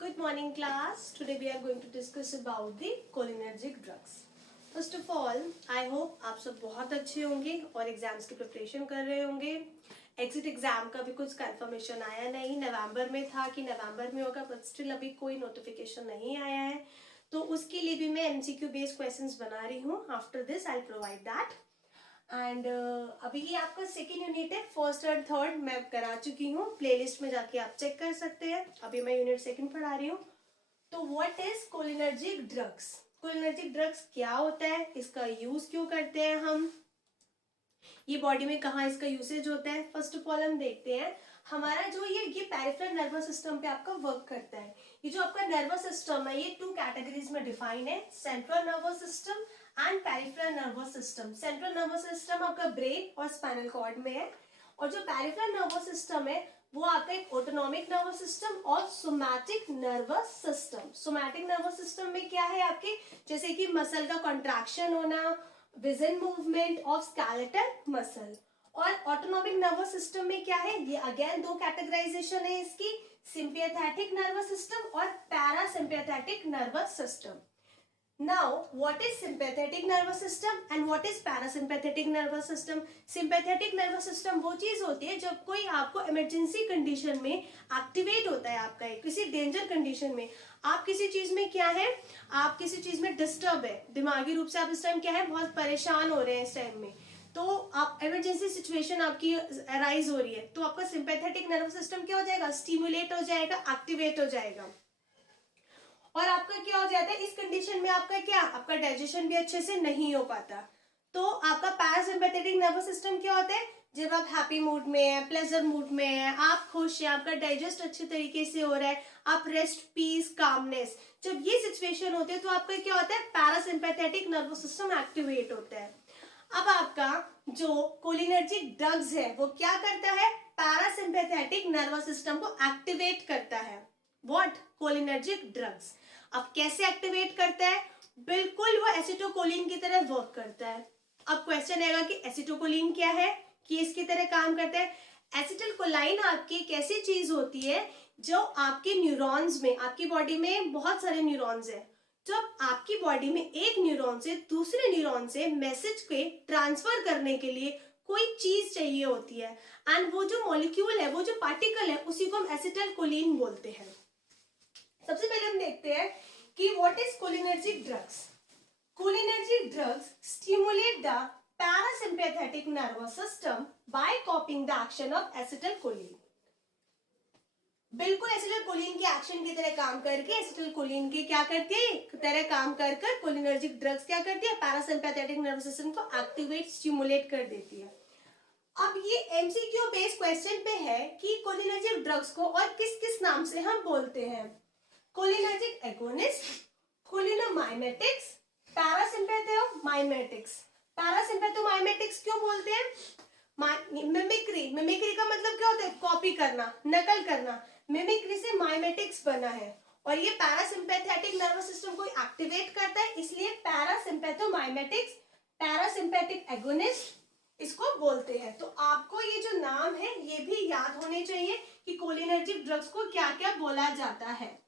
Good morning class. Today we are going to discuss about the cholinergic drugs. First of all, I hope आप सब बहुत अच्छे होंगे और एग्जाम्स की प्रिपरेशन कर रहे होंगे. एग्जिट एग्जाम का भी कुछ कंफर्मेशन आया नहीं. नवंबर में था कि नवंबर में होगा, बट स्टिल अभी कोई नोटिफिकेशन नहीं आया है. तो उसके लिए भी मैं एमसीक्यू बेस्ड क्वेश्चंस बना रही हूँ. After this I provide that. And अभी ये आपका सेकेंड यूनिट है. फर्स्ट और थर्ड मैं करा चुकी हूँ. प्लेलिस्ट में जाके आप चेक कर सकते हैं. अभी मैं यूनिट सेकेंड पढ़ा रही हूँ. तो what is cholinergic drugs? Cholinergic drugs क्या होता है, इसका यूज क्यों करते हैं हम, ये बॉडी में कहाँ इसका यूसेज होता है. फर्स्ट ऑफ ऑल हम देखते हैं हमारा जो ये पेरिफेरल नर्वस सिस्टम पे आपका वर्क करता है. ये जो आपका नर्वस सिस्टम है ये 2 कैटेगरीज में डिफाइन है, central nervous system and peripheral nervous system. Central nervous system आपका ब्रेन और स्पाइनल कॉर्ड में है, और जो पेरिफेरल नर्वस सिस्टम है वो आपका एक ऑटोनॉमिक नर्वस सिस्टम और somatic nervous system. Somatic nervous system में क्या है आपके, जैसे कि मसल का कॉन्ट्रैक्शन होना, vision movement of skeletal muscle. और ऑटोनॉमिक नर्वस सिस्टम में क्या है, ये अगेन 2 कैटेगराइजेशन है इसकी, सिंपैथेटिक नर्वस सिस्टम और parasympathetic nervous system. Now, what is sympathetic nervous system and what is parasympathetic nervous system? Sympathetic nervous system वो चीज होती है जब कोई आपको इमरजेंसी कंडीशन में एक्टिवेट होता है, आपका किसी डेंजर कंडीशन में. आप किसी चीज में क्या है, आप किसी चीज में डिस्टर्ब है, दिमागी रूप से आप इस टाइम क्या है, बहुत परेशान हो रहे हैं इस टाइम में, तो आप इमरजेंसी सिचुएशन आपकी अराइज हो रही है, तो आपका सिंपैथेटिक नर्वस सिस्टम क्या हो जाएगा, स्टिमुलेट हो जाएगा, एक्टिवेट हो जाएगा. और आपका क्या हो जाता है इस कंडीशन में, आपका क्या, आपका डाइजेशन भी अच्छे से नहीं हो पाता. तो आपका पैरासिम्पैथेटिक नर्वस सिस्टम क्या होता है, जब आप हैप्पी मूड में है, प्लेजर मूड में है, आप खुश हैं, आपका डाइजेस्ट अच्छे तरीके से हो रहा है, आप रेस्ट, पीस, कामनेस, जब ये सिचुएशन होती है तो आपका क्या होता है, पैरासिम्पैथेटिक नर्वस सिस्टम एक्टिवेट होता है. अब आपका जो कोलिनर्जिक ड्रग्स है वो क्या करता है, पैरासिम्पैथेटिक नर्वस सिस्टम को एक्टिवेट करता है. What, cholinergic drugs. अब कैसे एक्टिवेट करता है, बिल्कुल वो एसिटोकोलिन की तरह वर्क करता है. अब क्वेश्चन आएगा कि एसिटोकोलिन क्या है, कि इसकी तरह काम करता है. एसिटिलकोलाइन आपकी एक ऐसी चीज होती है जो आपके न्यूरॉन्स में, आपकी बॉडी में बहुत सारे न्यूरॉन्स हैं, जब आपकी बॉडी में एक न्यूरॉन से दूसरे न्यूरॉन से मैसेज के ट्रांसफर करने के लिए कोई चीज चाहिए होती है, एंड वो जो मॉलिक्यूल है, वो जो पार्टिकल है, उसी को हम एसिटिलकोलिन बोलते हैं. सबसे पहले हम देखते हैं कि what is cholinergic drugs. Cholinergic drugs stimulate the parasympathetic nervous system by copying the action of acetylcholine. बिल्कुल एसिटिलकोलिन के एक्शन की तरह काम करके, एसिटिलकोलिन की क्या करती है तरह काम कर कोलिनर्जिक ड्रग्स क्या करती है, पैरासिम्पैथेटिक नर्वस सिस्टम को एक्टिवेट, स्टिमुलेट कर देती है. अब ये एमसीक्यू बेस्ड क्वेश्चन पे है कि कोलिनर्जिक ड्रग्स को और किस किस नाम से हम बोलते हैं. Cholinergic agonist, कोलिनोमाइमेटिक्स, पैरासिम्पैथोमाइमेटिक्स. पैरासिम्पैथोमाइमेटिक्स क्यों बोलते हैं, मिमिक्री. मिमिक्री का मतलब क्या होता है, कॉपी करना, नकल करना. मिमिक्री से माइमेटिक्स बना है, और ये पैरासिम्पैथेटिक नर्वस सिस्टम को एक्टिवेट करता है, इसलिए पैरासिम्पैथोमाइमेटिक्स, पैरासिम्पैथिक एगोनिस्ट इसको बोलते हैं. तो आपको ये जो नाम है ये भी याद होने चाहिए कि कोलिनर्जिक ड्रग्स को क्या क्या बोला जाता है.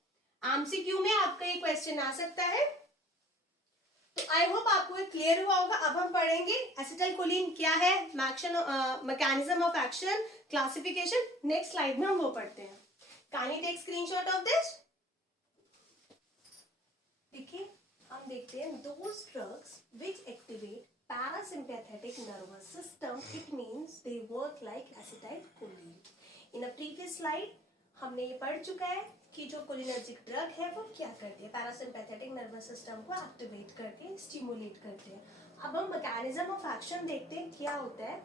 एमसीक्यू में आपका ये क्वेश्चन आ सकता है. तो आई होप आपको ये क्लियर हुआ होगा. अब हम पढ़ेंगे एसिटिलकोलिन क्या है, mechanism of action, classification. Next slide में हम वो पढ़ते हैं. Can you take screenshot of this. देखिए हम देखते हैं those drugs which activate parasympathetic nervous system, it means they work like acetylcholine. In a previous slide हमने ये पढ़ चुका है कि जो कोलिनर्जिक ड्रग है वो क्या करती है, पैरासिम्पैथेटिक नर्वस सिस्टम को एक्टिवेट करके स्टिमुलेट करते हैं. अब हम मैकेनिज्म ऑफ एक्शन देखते हैं क्या होता है.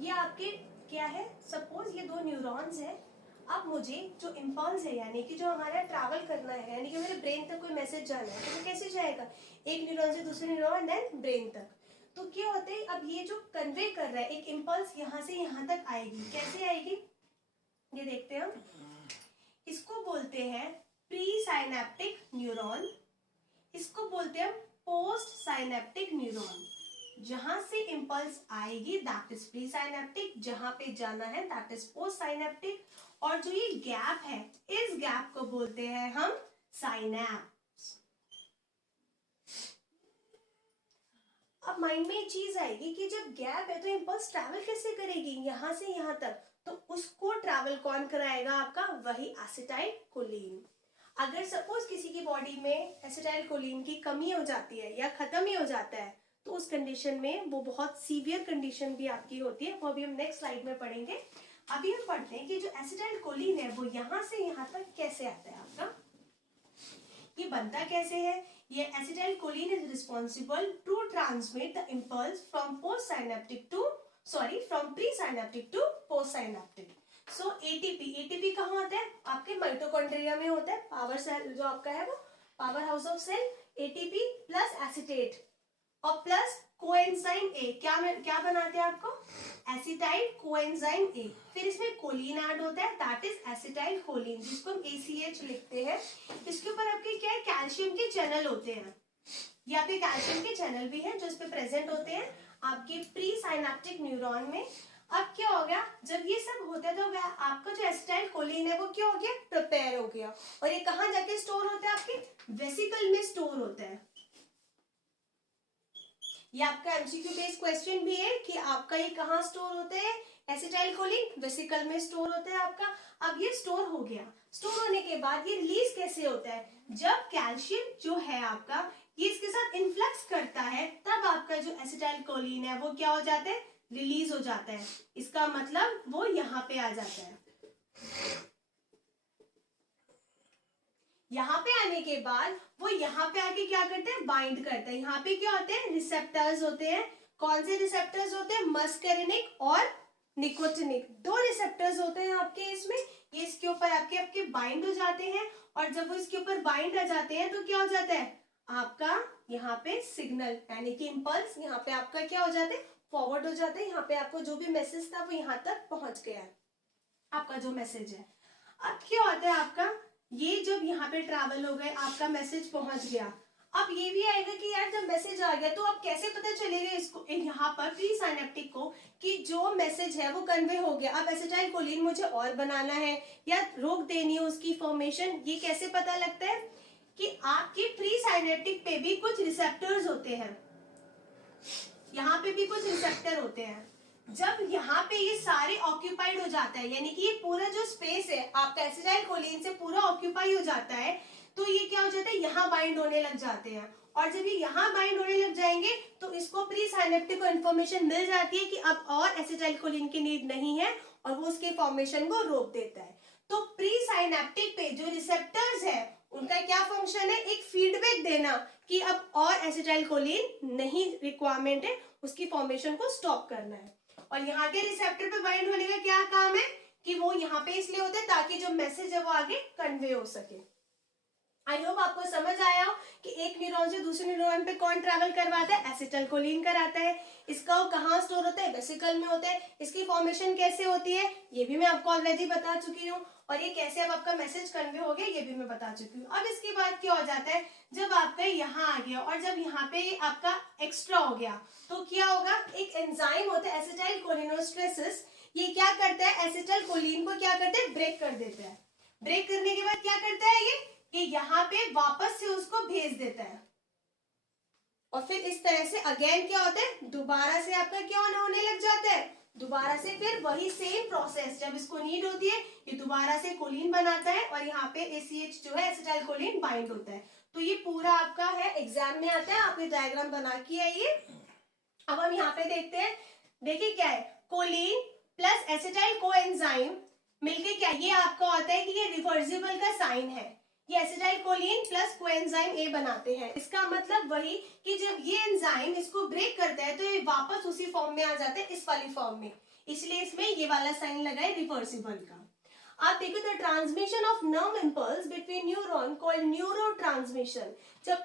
ये आपके क्या है, सपोज ये 2 न्यूरॉन्स है. अब मुझे जो इम्पल्स है, यानी कि जो हमारा ट्रैवल करना है, यानी कि मेरे ब्रेन तक कोई मैसेज जाना है, तो वो कैसे जाएगा, एक न्यूरॉन से दूसरे न्यूरॉन, देन ब्रेन तक. तो क्या होता है, अब ये जो कन्वे कर रहा है एक इम्पल्स यहाँ से यहाँ तक आएगी, कैसे आएगी ये देखते हैं हम. इसको बोलते हैं प्री साइनेप्टिक न्यूरॉन, इसको बोलते हैं पोस्ट साइनेप्टिक न्यूरॉन. जहां से इम्पल्स आएगी दैट इज प्री साइनेप्टिक, जहां पे जाना है दैट इज पोस्ट साइनेप्टिक. और जो ये गैप है, इस गैप को बोलते हैं हम साइनैप्स। अब माइंड में एक चीज आएगी कि जब गैप है तो इम्पल्स ट्रैवल कैसे करेगी यहां से यहां तक, तो उसको ट्रैवल कौन कराएगा आपका, वही एसिटाइल कोलिन। अगर सपोज किसी की बॉडी में एसिटाइल कोलिन की कमी हो जाती है या खत्म ही हो जाता है, तो उस कंडीशन में वो बहुत सीवियर कंडीशन भी आपकी होती है, वो अभी हम नेक्स्ट स्लाइड में पढ़ेंगे। अभी हम पढ़ते हैं कि जो एसिटाइल कोलिन है वो यहाँ से यहाँ तक कैसे आता है आपका, ये बनता कैसे है। ये acetylcholine is responsible to transmit the impulse from pre synaptic to post synaptic. So ATP कहाँ होता है, आपके माइटोकॉन्ड्रिया में होता है, पावर सेल जो आपका है वो power house of cell, ATP plus acetate और प्लस कोएंजाइम ए, क्या बनाते हैं आपको, एसिटाइल कोएंजाइम ए। फिर इसमें कोलिन ऐड होता है, दैट इज एसिटाइल कोलिन, जिसको हम ACH लिखते हैं। इसके ऊपर आपके क्या है, कैल्शियम के चैनल होते हैं, यहाँ पे कैल्शियम के चैनल भी हैं जो इस पे प्रेजेंट होते हैं आपके प्री साइनेप्टिक न्यूरॉन में। अब क्या हो गया, जब ये सब होता है तो आपका जो एसिटाइल कोलिन है वो क्या हो गया, प्रिपेयर हो गया, और ये कहाँ जाके स्टोर होता है, आपके वेसिकल में स्टोर होता है। ये आपका MCQ बेस्ड क्वेश्चन भी है कि आपका ये कहाँ स्टोर होता है, एसिटाइल कोलिन वेसिकल में स्टोर होता है आपका। अब ये स्टोर हो गया, स्टोर होने के बाद ये रिलीज कैसे होता है, जब कैल्शियम जो है आपका ये इसके साथ इन्फ्लक्स करता है, तब आपका जो एसिटाइल कोलिन है वो क्या हो जाता है, रिलीज हो जाता है। इसका मतलब वो यहाँ पे आ जाता है। यहाँ पे आने के बाद वो यहाँ पे आके क्या करते हैं, बाइंड करते हैं। यहाँ पे क्या होते हैं, रिसेप्टर्स होते हैं। कौन से रिसेप्टर्स होते हैं, मस्करिनिक और निकोटिनिक, दो रिसेप्टर्स होते हैं आपके इसमें। ये इसके ऊपर आपके बाइंड हो जाते हैं, और जब वो इसके ऊपर बाइंड आ जाते हैं तो क्या हो जाता है, आपका यहाँ पे सिग्नल यानी कि इम्पल्स यहाँ पे आपका क्या हो जाता है, फॉरवर्ड हो जाते हैं। यहाँ पे आपको जो भी मैसेज था वो यहाँ तक पहुंच गया है, आपका जो मैसेज है। अब क्या होता है आपका, ये जब यहाँ पे ट्रैवल हो गए, आपका मैसेज पहुंच गया। अब ये भी आएगा कि यार जब मैसेज आ गया तो अब कैसे पता चलेगा इसको, यहाँ पर प्री साइनेप्टिक को, कि जो मैसेज है वो कन्वे हो गया। अब एसिटाइल कोलिन मुझे और बनाना है या रोक देनी है उसकी फॉर्मेशन, ये कैसे पता लगता है कि आपके प्री साइनेप्टिक पे भी कुछ रिसेप्टर्स होते हैं, यहाँ पे भी कुछ रिसेप्टर होते हैं। जब यहाँ पे ये सारे ऑक्यूपाइड हो जाता है, यानी कि ये पूरा जो स्पेस है आपका एसिटाइल कोलिन से पूरा ऑक्यूपाई हो जाता है, तो ये क्या हो जाता है, यहाँ बाइंड होने लग जाते हैं। और जब ये यहाँ बाइंड होने लग जाएंगे तो इसको प्री साइनेप्टिक को इन्फॉर्मेशन मिल जाती है कि अब और एसिटाइल कोलिन की नीड नहीं है, और वो उसके फॉर्मेशन को रोक देता है। तो प्री साइनेप्टिक पे जो रिसेप्टर्स है उनका क्या फंक्शन है, एक फीडबैक देना कि अब और एसिटाइल कोलिन नहीं रिक्वायरमेंट है, उसकी फॉर्मेशन को स्टॉप करना है। और यहाँ के रिसेप्टर पे बाइंड होने का क्या काम है, कि वो यहाँ पे इसलिए होते हैं ताकि जो मैसेज है वो आगे कन्वे हो सके। आई होप आपको समझ आया हो कि एक न्यूरॉन से दूसरे न्यूरॉन पे कौन ट्रैवल करवाता है, एसिटाइल कोलिन कराता है। इसका वो कहाँ स्टोर होता है, वेसिकल में होता है। इसकी फॉर्मेशन कैसे होती है ये भी मैं आपको ऑलरेडी बता चुकी हूँ, और ये कैसे अब आपका मैसेज कन्वे हो गया ये भी मैं बता चुकी हूँ। अब इसके बाद क्या हो जाता है, जब आपका यहाँ आ गया और जब यहाँ पे आपका एक्स्ट्रा हो गया तो क्या होगा, एक एंजाइम होता है एसिटाइल कोलिनोस्ट्रेसिस, ये क्या करता है, एसिटाइल कोलिन को क्या करता है, ब्रेक कर देता है। ब्रेक करने के बाद क्या करता है ये यहाँ पे वापस से उसको भेज देता है, और फिर इस तरह से अगेन क्या होता है, दोबारा से आपका क्या होने लग जाता है, दोबारा से फिर वही सेम प्रोसेस, जब इसको नीड होती है ये दोबारा से कोलिन बनाता है, और यहाँ पे ACH जो है एसिटाइल कोलिन बाइंड होता है। तो ये पूरा आपका है, एग्जाम में आता है, आप ये डायग्राम बना के आइए। अब हम यहाँ पे देखते हैं, देखिए क्या है, कोलिन प्लस एसिटाइल कोएंजाइम मिलके क्या, ये आपका होता है कि ये रिवर्सिबल का साइन है। ये acetyl choline plus coenzyme A बनाते हैं। इसका मतलब वही कि जब ये एंजाइम इसको ब्रेक करता है तो ये वापस उसी फॉर्म में आ जाता है, इस वाली फॉर्म में, इसलिए इसमें ये वाला साइन लगा है रिवर्सिबल का। आप देखो, the transmission of nerve impulse between neuron called neurotransmission. जब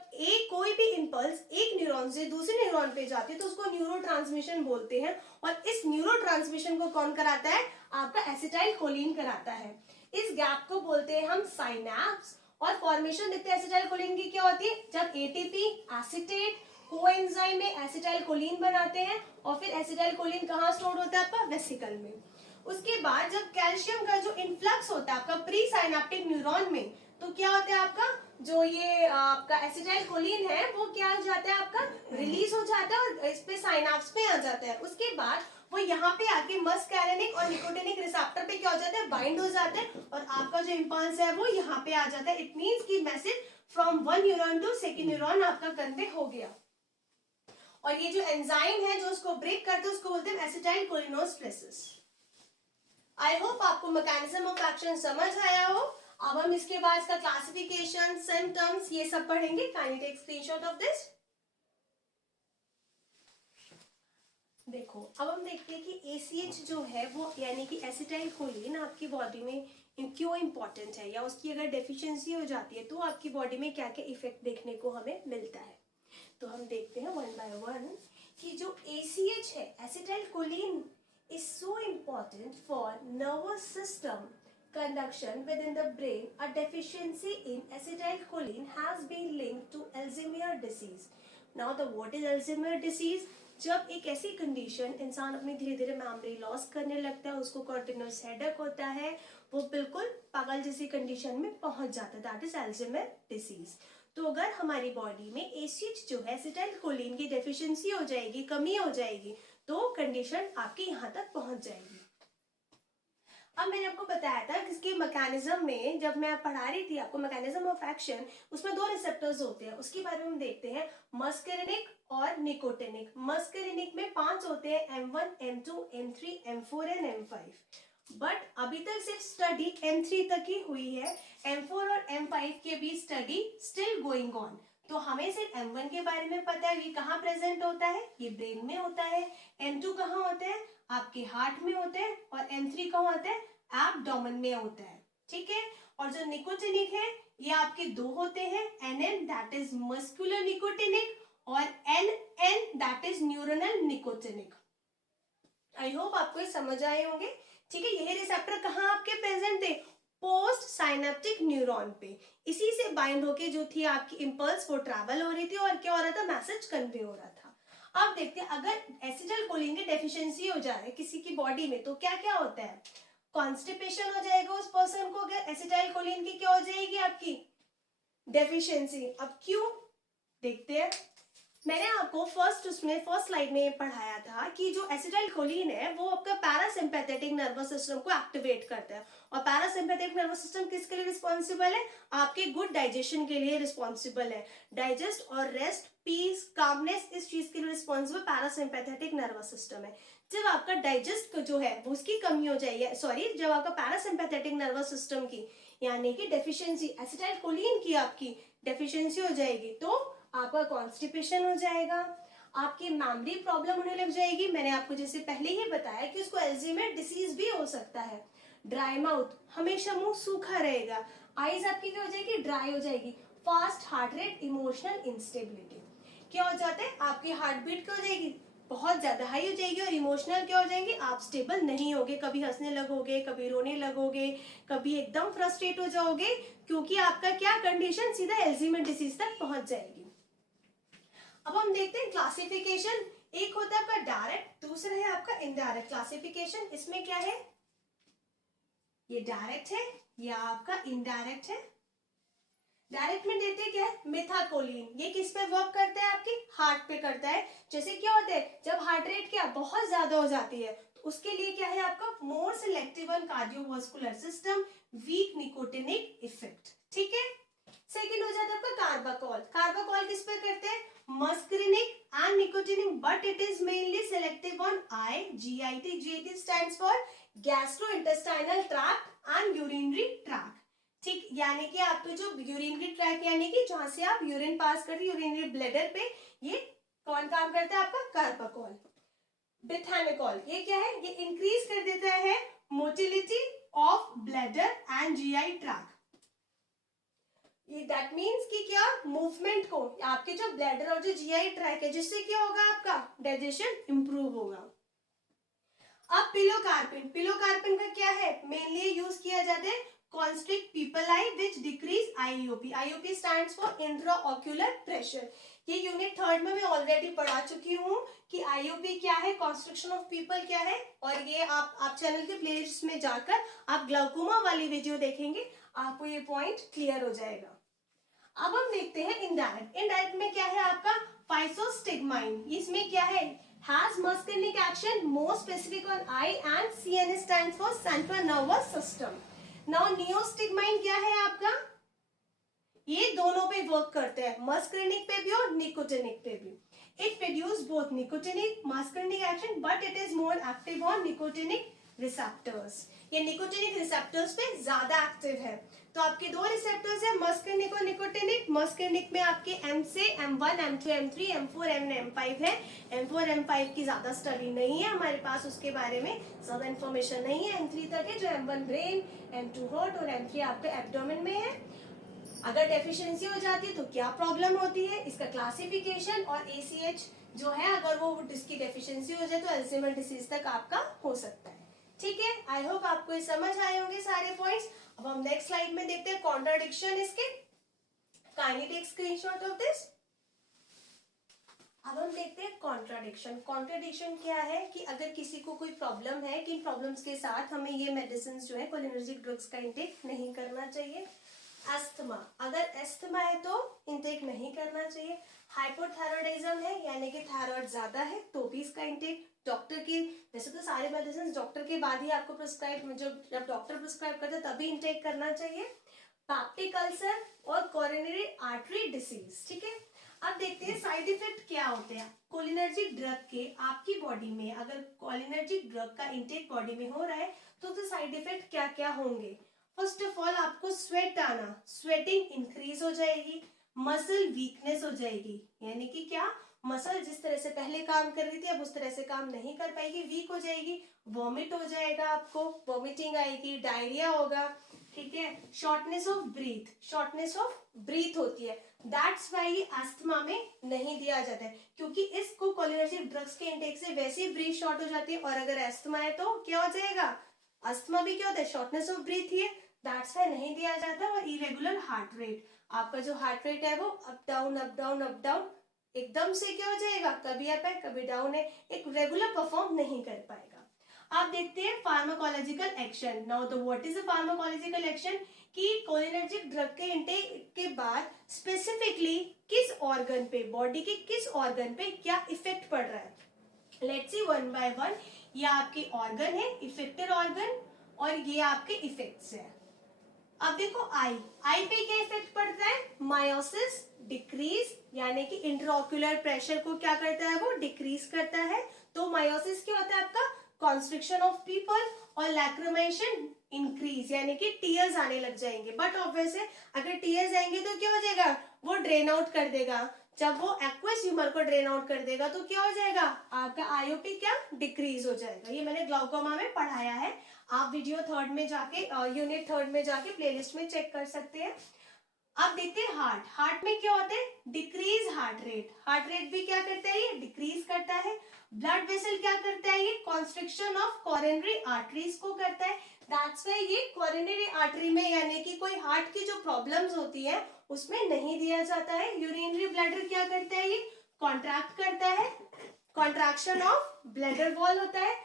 कोई भी इंपल्स एक न्यूरॉन से दूसरे न्यूरॉन पे जाती है तो उसको न्यूरोट्रांसमिशन बोलते हैं, और इस न्यूरोट्रांसमिशन को कौन कराता है, आपका एसिटाइल कोलिन कराता है। इस गैप को बोलते हैं हम साइनैप्स। और फॉर्मेशन देखते हैं एसिटाइल कोलिन की क्या होती है, जब एटीपी एसिटेट कोएंजाइम में एसिटाइल कोलिन बनाते हैं, और फिर एसिटाइल कोलिन कहाँ स्टोर होता है, आपका वेसिकल में। उसके बाद जब कैल्शियम का जो इन्फ्लक्स होता है आपका प्री साइनेप्टिक न्यूरॉन में, तो क्या होता है आपका जो ये आपका एसिटाइल कोलिन है वो क्या हो जाता है आपका रिलीज हो जाता है और इस पे साइनाप्स पे आ जाता है। उसके बाद वो यहाँ पे आके मस्कैरेनिक और निकोटिनिक रिसेप्टर पे क्या हो जाता है बाइंड हो जाता है और आपका जो इंपल्स है वो यहाँ पे आ जाता है। इट मींस कि message from one neuron to second neuron आपका कन्वे हो गया। और ये जो एंजाइम है जो उसको ब्रेक करते हैं उसको बोलते हैं एसिटाइल कोलिनोस्ट्रेसिस। आई होप आपको मैकेनिज्म ऑफ एक्शन समझ आया हो। अब हम इसके बाद इसका क्लासिफिकेशन, सिम्टम्स ये सब पढ़ेंगे। Kindly take screenshot of this. देखो अब हम देखते हैं कि ACH जो है वो यानी कि एसिटाइल कोलिन आपकी बॉडी में क्यों इंपॉर्टेंट है या उसकी अगर डेफिशिएंसी हो जाती है तो आपकी बॉडी में क्या क्या इफेक्ट देखने को हमें मिलता है। तो हम देखते हैं वन बाय वन कि जो ACH है acetyl choline is so important for nervous system conduction within the brain. A deficiency in acetylcholine has been linked to Alzheimer's disease. Now the what is Alzheimer's disease? जब एक ऐसी condition इंसान अपनी धीरे धीरे मेमोरी लॉस करने लगता है, उसको कंटिन्यूअस हेडेक होता है, वो बिल्कुल पागल जैसी कंडीशन में पहुंच जाता है, दैट इज अल्जाइमर डिसीज। तो अगर हमारी बॉडी में ACH जो है एसिटाइलकोलिन की डेफिशिएंसी हो जाएगी, कमी हो जाएगी, तो कंडीशन आपके यहाँ तक पहुंच जाएगी। अब मैंने आपको बताया था कि इसके मैकेनिज्म में जब मैं पढ़ा रही थी आपको मैकेनिज्म ऑफ एक्शन, उसमें दो रिसेप्टर्स होते हैं, उसके बारे में हम देखते हैं मस्करेनिक और निकोटिनिक। मस्करेनिक में 5 होते हैं, M1, M2, M3, M4 and M5। But अभी तक सिर्फ स्टडी M3 तक ही हुई है, M4 और M5 के भी स्टडी स्टिल गोइंग ऑन। तो हमें सिर्फ M1 के बारे में पता है, ये कहाँ प्रेजेंट होता है, ये ब्रेन में होता है। M2 कहाँ होता है, आपके हार्ट में होते हैं। और M3 कहाँ होता है, एब्डोमेन में होता है। ठीक है। और जो निकोटिनिक है ये आपके दो होते हैं, NN that is muscular nicotinic और NN that is neuronal nicotinic. I hope आपको ये समझ आए होंगे। ठीक है। यही रिसेप्टर कहाँ आपके प्रेजेंट थे, पोस्ट साइनेप्टिक न्यूरॉन पे। इसी से बाइंड होके जो थी आपकी इंपल्स वो ट्रैवल हो रही थी और क्या हो रहा था, मैसेज कन्वे हो रहा था। अब देखते हैं अगर एसिटाइलकोलिन की डेफिशिएंसी हो जाए किसी की बॉडी में तो क्या क्या होता है। कॉन्स्टिपेशन हो जाएगा उस पर्सन को अगर एसिटाइलकोलिन की क्या हो जाएगी आपकी डेफिशिएंसी। अब क्यों देखते हैं। मैंने आपको फर्स्ट स्लाइड में पढ़ाया था कि जो एसिटाइलकोलिन है वो आपका पैरासिम्पैथेटिक नर्वस सिस्टम को एक्टिवेट करता है। और पैरासिम्पैथेटिक नर्वस सिस्टम किसके लिए रिस्पॉन्सिबल है, आपके गुड डाइजेशन के लिए रिस्पॉन्सिबल है। डाइजेस्ट और रेस्ट, पीस, कामनेस, इस चीज के लिए रिस्पॉन्सिबल पैरासिम्पैथेटिक नर्वस सिस्टम है। जब आपका डाइजेस्ट जो है वो उसकी कमी हो जाएगी, सॉरी जब आपका पैरासिम्पैथेटिक नर्वस सिस्टम की यानी कि डेफिशिएंसी एसिटाइलकोलिन की आपकी डेफिशिएंसी हो जाएगी तो आपका कॉन्स्टिपेशन हो जाएगा, आपकी मेमोरी प्रॉब्लम होने लग जाएगी। मैंने आपको जैसे पहले ही बताया कि उसको अल्जाइमर डिसीज भी हो सकता है। ड्राई माउथ, हमेशा मुंह सूखा रहेगा। आईज आपकी क्या हो जाएगी, ड्राई हो जाएगी। Fast heart rate, emotional instability, क्या हो जाता है आपकी हार्ट बीट क्या हो जाएगी, बहुत ज्यादा हाई हो जाएगी। और इमोशनल क्या हो जाएंगे, आप स्टेबल नहीं होगे, कभी हंसने लगोगे, कभी रोने लगोगे, कभी एकदम फ्रस्ट्रेट हो जाओगे, क्योंकि आपका क्या कंडीशन सीधा अल्जाइमर डिसीज तक पहुंच जाएगी। अब हम देखते हैं क्लासिफिकेशन। एक होता है आपका डायरेक्ट, दूसरा है आपका इनडायरेक्ट क्लासिफिकेशन। इसमें क्या है, ये डायरेक्ट है या आपका इनडायरेक्ट है। डायरेक्ट में देते क्या है, मिथाकोलिन, ये किस पे वर्क करता है, आपके हार्ट पे करता है। जैसे क्या होता है जब हार्ट रेट क्या बहुत ज्यादा हो जाती है तो उसके लिए क्या है आपका more selective on cardiovascular system, weak nicotinic effect. ठीक है। सेकंड हो जाता है आपका कार्बाकॉल। कार्बाकॉल किस पे करते हैं, muscarinic and nicotinic, but it is mainly selective on GIT. GIT stands for gastrointestinal tract and urinary tract. ठीक, यानी कि आपके जो यूरिनरी ट्रैक यानी कि जहां से आप यूरिन पास करते हैं यूरिनरी ब्लैडर पे, ये कौन काम करता है आपका कार्बाकॉल। बिथैनिकॉल, ये क्या है, ये इंक्रीज कर देता है motility of bladder and GI track. That means कि क्या, मूवमेंट को, आपके जो ब्लैडर और जो GI ट्रैक है, जिससे क्या होगा आपका डाइजेशन इंप्रूव होगा। अब पिलोकार्पिन, पिलोकार्पिन का क्या है, मेनली यूज किया जाता है constrict pupilli which decrease IOP. IOP stands for intraocular pressure. ये यूनिट थर्ड में मैं ऑलरेडी पढ़ा चुकी हूँ कि आईओपी क्या है, कॉन्स्ट्रिक्शन ऑफ पीपल क्या है, और ये आप चैनल के प्लेलिस्ट में जाकर आप ग्लाउकोमा वाली वीडियो देखेंगे, आपको ये पॉइंट क्लियर हो जाएगा। अब हम देखते हैं इनडायरेक्ट। इनडायरेक्ट में क्या है आपका फाइसोस्टिग्माइन, इसमें क्या है, has muscarinic action more specific on eye and CNS stands for central nervous system. Now neostigmine क्या है आपका, ये दोनों पे वर्क करते हैं, मस्करिनिक पे भी और निकोटिनिक पे भी। It produce both nicotinic muscarinic action but it is more active on nicotinic receptors. ये निकोटिनिक रिसेप्टर्स पे ज्यादा एक्टिव है। तो आपके दो रिसेप्टर्स है, मस्करिनिक और निकोटिनिक। मस्करिनिक में आपके M से M1, M2, M3, M4, M5 है। M4, M5 की ज्यादा स्टडी नहीं है हमारे पास, उसके बारे में ज्यादा इंफॉर्मेशन नहीं है। M3 तक है, जो M1 ब्रेन, M2 हार्ट और M3 आपके एब्डोमेन में है। अगर डेफिशिएंसी हो जाती है तो क्या प्रॉब्लम होती है, इसका क्लासिफिकेशन, और ACH जो है अगर वो इसकी डेफिशिएंसी हो जाए तो अल्जाइमर डिसीज तक आपका हो सकता है। ठीक है, आई होप आपको ये समझ आए होंगे सारे पॉइंट्स। अब हम नेक्स्ट स्लाइड में देखते हैं कॉन्ट्राडिक्शन इसके। Kindly take screenshot of this. अब हम देखते हैं कॉन्ट्राडिक्शन। कॉन्ट्राडिक्शन क्या है कि अगर किसी को कोई प्रॉब्लम है कि इन प्रॉब्लम्स के साथ हमें ये मेडिसिन जो है कोलिनर्जिक ड्रग्स का इंटेक नहीं करना चाहिए। अस्थमा, अगर अस्थमा है तो इंटेक नहीं करना चाहिए। हाइपोथायरॉयडिज्म है यानी कि थायराइड ज्यादा है तो भी इसका इंटेक डॉक्टर की, वैसे तो सारे मेडिसिन डॉक्टर के बाद ही आपको प्रिस्क्राइब, जब डॉक्टर प्रिस्क्राइब करते हैं तभी इंटेक करना चाहिए। पैप्टिक अल्सर और कोरोनरी आर्टरी डिसीज। ठीक है, अब देखते हैं साइड इफेक्ट क्या होते हैं कोलिनर्जिक ड्रग के आपकी बॉडी में। अगर कोलिनर्जिक ड्रग का इंटेक बॉडी में हो रहा है तो साइड इफेक्ट क्या क्या होंगे। फर्स्ट ऑफ ऑल आपको स्वेट आना, स्वेटिंग इंक्रीज हो जाएगी, मसल वीकनेस हो जाएगी, यानी कि क्या, मसल जिस तरह से पहले काम कर रही थी अब उस तरह से काम नहीं कर पाएगी, वीक हो जाएगी। वॉमिट हो जाएगा, आपको वॉमिटिंग आएगी, डायरिया होगा। ठीक है, shortness of breath, shortness of breath होती है। दैट्स वाई अस्थमा में नहीं दिया जाता है, क्योंकि इसको कोलिनर्जिक ड्रग्स के इंटेक से वैसे ही ब्रीथ शॉर्ट हो जाती है, और अगर अस्थमा है तो क्या हो जाएगा, अस्थमा भी क्या होता है, शॉर्टनेस ऑफ ब्रीथ ही है। दैट्स वाई नहीं दिया जाता। और इरेगुलर हार्ट रेट, आपका जो हार्ट रेट है वो up down up down up down एकदम से क्या हो जाएगा, कभी अप है कभी डाउन है, एक रेगुलर परफॉर्म नहीं कर पाएगा। आप देखते हैं pharmacological action. Now the what is the pharmacological action, कि कोलिनर्जिक ड्रग के इंटेक के बाद स्पेसिफिकली किस ऑर्गन पे, बॉडी के किस ऑर्गन पे क्या इफेक्ट पड़ रहा है। Let's see one by one. ये आपके ऑर्गन है, इफेक्टेड ऑर्गन, और ये आपके इफेक्ट्स है। अब देखो आई, आई पे क्या इफेक्ट पड़ता है, मायोसिस डिक्रीज, यानी कि इंट्राओक्यूलर प्रेशर को क्या करता है, वो डिक्रीज करता है। तो मायोसिस क्या होता है आपका, कॉन्स्ट्रिक्शन ऑफ पीपल, और लैक्रिमेशन इंक्रीज, यानी कि टीयर्स आने लग जाएंगे। बट ऑब्वियस है अगर टीयर्स आएंगे तो क्या हो जाएगा, वो ड्रेन आउट कर देगा। जब वो एक्वस ह्यूमर को ड्रेन आउट कर देगा तो क्या हो जाएगा, आपका आईओपी क्या डिक्रीज हो जाएगा। ये मैंने ग्लाउकोमा में पढ़ाया है, आप वीडियो थर्ड में जाके, यूनिट थर्ड में जाके प्लेलिस्ट में चेक कर सकते हैं। अब देखते हैं हार्ट। हार्ट में क्या होता है, decrease heart rate. Heart rate भी क्या करता है, ये डिक्रीज करता है। ब्लड वेसल क्या करता है, ये कॉन्स्ट्रिक्शन ऑफ कोरोनरी आर्टरीज को करता है। दैट्स वाई ये कोरोनरी आर्टरी में, यानी कि कोई हार्ट की जो प्रॉब्लम्स होती है उसमें नहीं दिया जाता है। यूरिनरी ब्लैडर क्या करता है, ये कॉन्ट्रैक्ट करता है, कॉन्ट्रैक्शन ऑफ ब्लैडर वॉल होता है।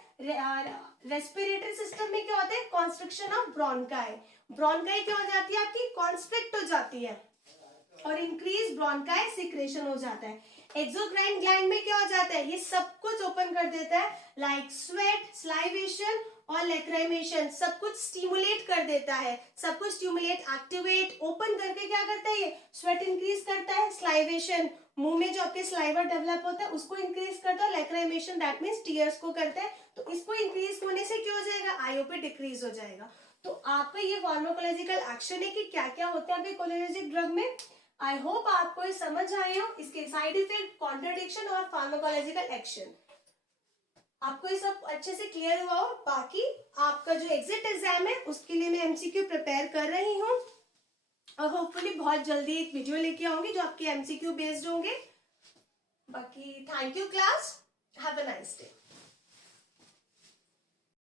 रेस्पिरेटरी सिस्टम में क्या होता है, कॉन्स्ट्रिक्शन ऑफ ब्रोंकाई। ब्रोंकाई क्या हो जाती है आपकी, कॉन्स्ट्रिक्ट हो जाती है, और इंक्रीज ब्रोंकाई सिक्रेशन हो जाता है। एक्सोक्राइन ग्लैंड में क्या हो जाता है, ये सब कुछ ओपन कर देता है, लाइक स्वेट, स्लाइवेशन और लैक्रिमेशन, सब कुछ स्टिमुलेट कर देता है। सब कुछ स्टिमुलेट, एक्टिवेट, ओपन करके क्या करता है, ये स्वेट इंक्रीज करता है। स्लाइवेशन, मुंह में जो आपके स्लाइवर डेवलप होता है उसको इंक्रीज करता है। लैक्रिमेशन दैट मींस टीयर्स को करता है। तो इसको इंक्रीज होने से क्या हो जाएगा, आईओपी डिक्रीज हो जाएगा। तो आपका ये फार्माकोलॉजिकल एक्शन है कि क्या क्या होता है आपके कोलिनर्जिक ड्रग में। आई होप आपको ये समझ आए हो, इसके साइड इफेक्ट, कॉन्ट्राडिक्शन और फार्माकोलॉजिकल एक्शन आपको ये सब अच्छे से क्लियर हुआ हो। बाकी आपका जो एग्जिट एग्जाम है उसके लिए मैं एमसीक्यू प्रिपेयर कर रही हूँ, और होपफुली बहुत जल्दी एक वीडियो लेके आऊंगी जो आपके एमसीक्यू बेस्ड होंगे। बाकी thank you class, have a nice day.